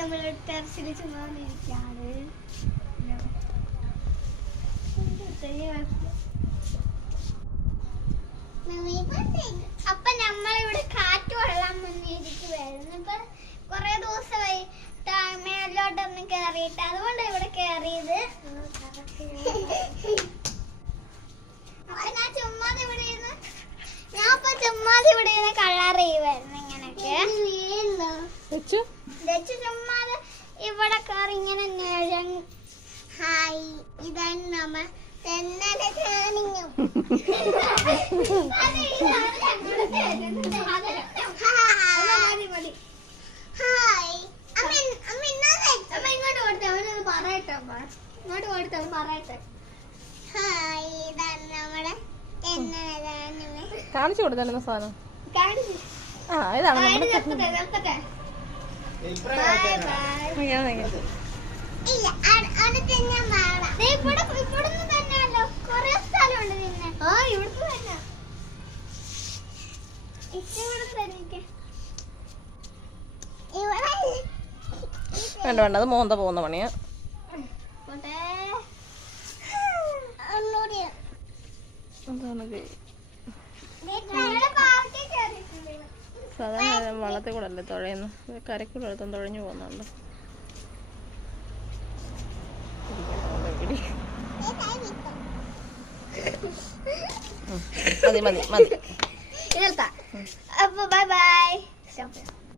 നമ്മൾ ടെറസിൽ ചുമ്മാതിരിക്കാണ്. അപ്പൊ നമ്മളിവിടെ കാറ്റ് വെള്ളം മുന്നിരിക്കുവായിരുന്നു. ഇപ്പൊ കൊറേ ദിവസമായി മേലോട്ടൊന്നും കേറിയിട്ട്, അതുകൊണ്ട് ഇവിടെ കേറിയത്. ഞാൻ ചുമ്മാതെ ഇവിടെ ഇരുന്ന് കളർ ചെയ്യുമായിരുന്നു ഇങ്ങനൊക്കെ. ചുമ്മാതെ ഇവിടെ കയറി ഇങ്ങനെ ഹായ്, ഇതാണ് നമ്മ തെന്നലെ കാണിങ്ങും. കാണിച്ചു കൊടുത്തല്ലോ സാധനം. ആ ഇതാണ് വേണ്ട വേണ്ട, അത് മോന്ത പോകുന്ന പണിയാ. സാധാരണ വള്ളത്തിൽ കൂടെ അല്ലേ തുഴയുന്നു, കരയ്ക്കൂടെ എടുത്തും തുഴഞ്ഞു പോകുന്നുണ്ട്. മതി മതി മതി. അപ്പൊ ബൈ ബൈ.